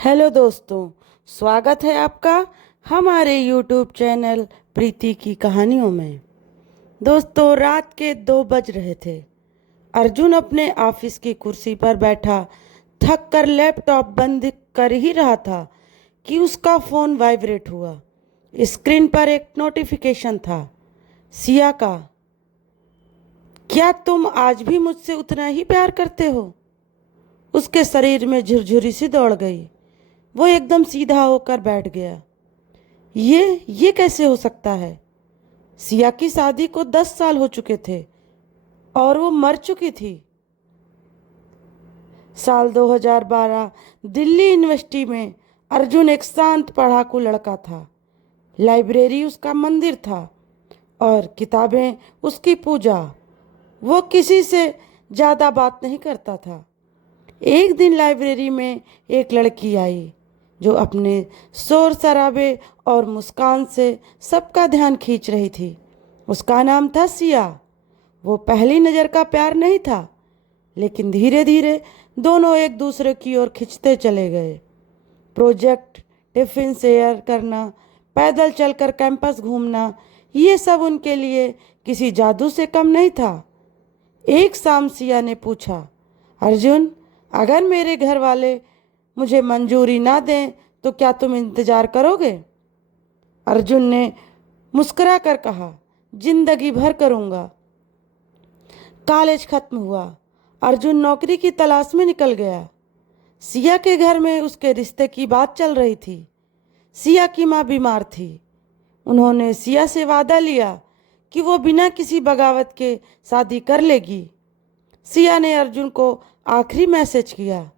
Hello दोस्तों, स्वागत है आपका हमारे यूट्यूब चैनल प्रीति की कहानियों में। दोस्तों, रात के 2 बज रहे थे। अर्जुन अपने ऑफिस की कुर्सी पर बैठा थक कर लैपटॉप बंद कर ही रहा था कि उसका फ़ोन वाइब्रेट हुआ। स्क्रीन पर एक नोटिफिकेशन था, सिया का। क्या तुम आज भी मुझसे उतना ही प्यार करते हो? उसके शरीर में झुरझुरी सी दौड़ गई। वो एकदम सीधा होकर बैठ गया। ये कैसे हो सकता है? सिया की शादी को 10 साल हो चुके थे और वो मर चुकी थी। साल 2012 दिल्ली यूनिवर्सिटी में अर्जुन एक शांत पढ़ाकू लड़का था। लाइब्रेरी उसका मंदिर था और किताबें उसकी पूजा। वो किसी से ज़्यादा बात नहीं करता था। एक दिन लाइब्रेरी में एक लड़की आई जो अपने शोर शराबे और मुस्कान से सबका ध्यान खींच रही थी। उसका नाम था सिया। वो पहली नज़र का प्यार नहीं था, लेकिन धीरे धीरे दोनों एक दूसरे की ओर खिंचते चले गए। प्रोजेक्ट, टिफिन शेयर करना, पैदल चलकर कैंपस घूमना, ये सब उनके लिए किसी जादू से कम नहीं था। एक शाम सिया ने पूछा, अर्जुन, अगर मेरे घर वाले मुझे मंजूरी ना दें तो क्या तुम इंतजार करोगे? अर्जुन ने मुस्कुरा कर कहा, जिंदगी भर करूँगा। कॉलेज खत्म हुआ। अर्जुन नौकरी की तलाश में निकल गया। सिया के घर में उसके रिश्ते की बात चल रही थी। सिया की माँ बीमार थी। उन्होंने सिया से वादा लिया कि वो बिना किसी बगावत के शादी कर लेगी। सिया ने अर्जुन को आखिरी मैसेज किया,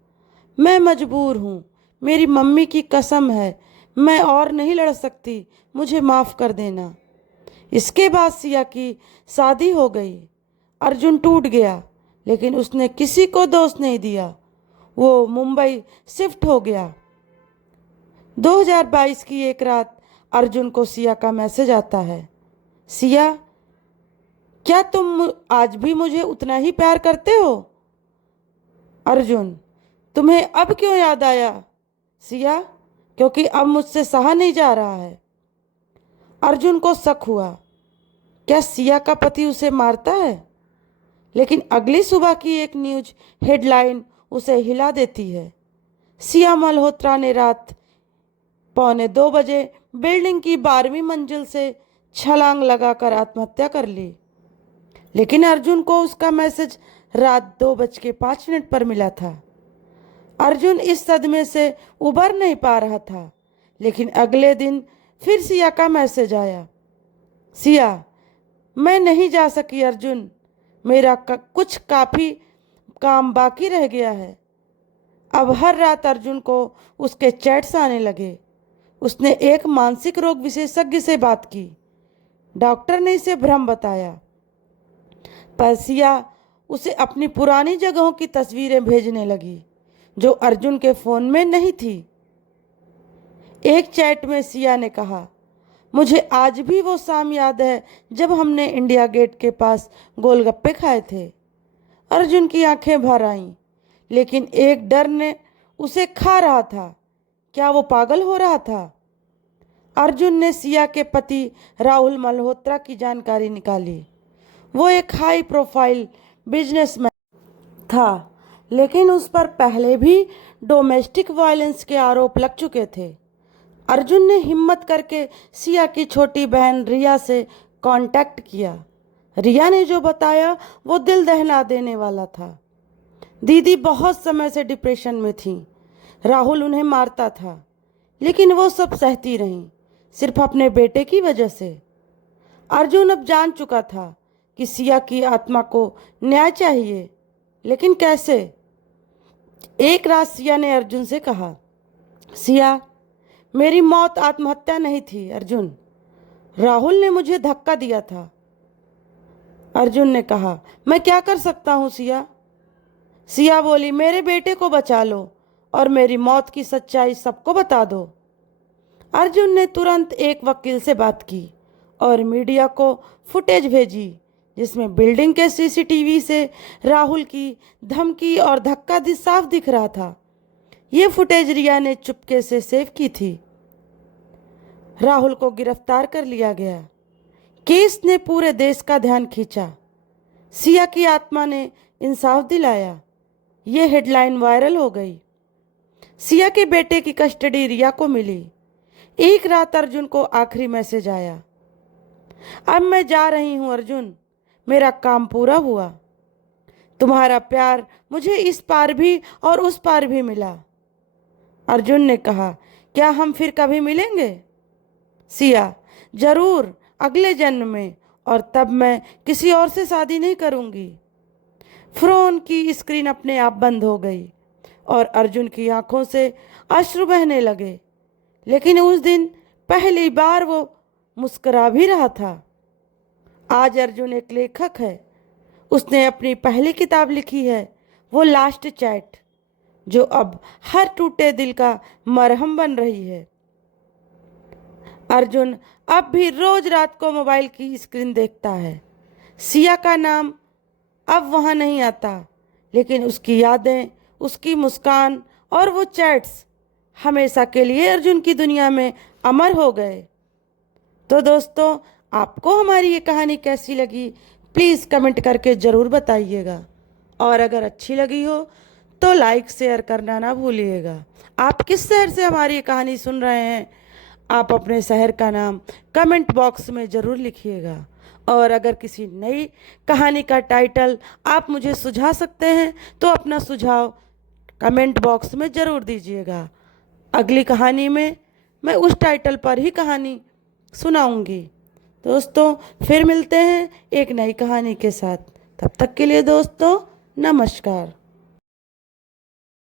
मैं मजबूर हूँ, मेरी मम्मी की कसम है, मैं और नहीं लड़ सकती, मुझे माफ़ कर देना। इसके बाद सिया की शादी हो गई। अर्जुन टूट गया, लेकिन उसने किसी को दोष नहीं दिया। वो मुंबई शिफ्ट हो गया। 2022 की एक रात अर्जुन को सिया का मैसेज आता है, सिया, क्या तुम आज भी मुझे उतना ही प्यार करते हो? अर्जुन, तुम्हें अब क्यों याद आया? सिया, क्योंकि अब मुझसे सहा नहीं जा रहा है। अर्जुन को शक हुआ, क्या सिया का पति उसे मारता है? लेकिन अगली सुबह की एक न्यूज हेडलाइन उसे हिला देती है। सिया मल्होत्रा ने रात 1:45 बिल्डिंग की 12वीं मंजिल से छलांग लगाकर आत्महत्या कर ली। लेकिन अर्जुन को उसका मैसेज रात 2:05 पर मिला था। अर्जुन इस सदमे से उबर नहीं पा रहा था, लेकिन अगले दिन फिर सिया का मैसेज आया, सिया, मैं नहीं जा सकी अर्जुन, मेरा कुछ काफ़ी काम बाकी रह गया है। अब हर रात अर्जुन को उसके चैट्स आने लगे। उसने एक मानसिक रोग विशेषज्ञ से बात की। डॉक्टर ने इसे भ्रम बताया, पर सिया उसे अपनी पुरानी जगहों की तस्वीरें भेजने लगी जो अर्जुन के फ़ोन में नहीं थी। एक चैट में सिया ने कहा, मुझे आज भी वो शाम याद है जब हमने इंडिया गेट के पास गोलगप्पे खाए थे। अर्जुन की आंखें भर आईं, लेकिन एक डर ने उसे खा रहा था। क्या वो पागल हो रहा था? अर्जुन ने सिया के पति राहुल मल्होत्रा की जानकारी निकाली। वो एक हाई प्रोफाइल बिजनेसमैन था, लेकिन उस पर पहले भी डोमेस्टिक वायलेंस के आरोप लग चुके थे। अर्जुन ने हिम्मत करके सिया की छोटी बहन रिया से कांटेक्ट किया। रिया ने जो बताया वो दिल दहला देने वाला था। दीदी बहुत समय से डिप्रेशन में थी। राहुल उन्हें मारता था, लेकिन वो सब सहती रहीं, सिर्फ अपने बेटे की वजह से। अर्जुन अब जान चुका था कि सिया की आत्मा को न्याय चाहिए, लेकिन कैसे? एक रात सिया ने अर्जुन से कहा, सिया, मेरी मौत आत्महत्या नहीं थी अर्जुन, राहुल ने मुझे धक्का दिया था। अर्जुन ने कहा, मैं क्या कर सकता हूँ सिया? सिया बोली, मेरे बेटे को बचा लो और मेरी मौत की सच्चाई सबको बता दो। अर्जुन ने तुरंत एक वकील से बात की और मीडिया को फुटेज भेजी जिसमें बिल्डिंग के सीसीटीवी से राहुल की धमकी और धक्का साफ दिख रहा था। ये फुटेज रिया ने चुपके से सेव की थी। राहुल को गिरफ्तार कर लिया गया। केस ने पूरे देश का ध्यान खींचा। सिया की आत्मा ने इंसाफ दिलाया। ये हेडलाइन वायरल हो गई। सिया के बेटे की कस्टडी रिया को मिली। एक रात अर्जुन को आखिरी मैसेज आया, अब मैं जा रही हूं अर्जुन, मेरा काम पूरा हुआ। तुम्हारा प्यार मुझे इस पार भी और उस पार भी मिला। अर्जुन ने कहा, क्या हम फिर कभी मिलेंगे? सिया, जरूर, अगले जन्म में, और तब मैं किसी और से शादी नहीं करूंगी। फोन की स्क्रीन अपने आप बंद हो गई और अर्जुन की आंखों से अश्रु बहने लगे। लेकिन उस दिन पहली बार वो मुस्कुरा भी रहा था। आज अर्जुन एक लेखक है। उसने अपनी पहली किताब लिखी है, वो लास्ट चैट, जो अब हर टूटे दिल का मरहम बन रही है। अर्जुन अब भी रोज रात को मोबाइल की स्क्रीन देखता है। सिया का नाम अब वहाँ नहीं आता, लेकिन उसकी यादें, उसकी मुस्कान और वो चैट्स हमेशा के लिए अर्जुन की दुनिया में अमर हो गए। तो दोस्तों, आपको हमारी ये कहानी कैसी लगी, प्लीज़ कमेंट करके ज़रूर बताइएगा। और अगर अच्छी लगी हो तो लाइक शेयर करना ना भूलिएगा। आप किस शहर से हमारी ये कहानी सुन रहे हैं, आप अपने शहर का नाम कमेंट बॉक्स में ज़रूर लिखिएगा। और अगर किसी नई कहानी का टाइटल आप मुझे सुझा सकते हैं तो अपना सुझाव कमेंट बॉक्स में ज़रूर दीजिएगा। अगली कहानी में मैं उस टाइटल पर ही कहानी सुनाऊंगी। दोस्तों, फिर मिलते हैं एक नई कहानी के साथ। तब तक के लिए दोस्तों, नमस्कार।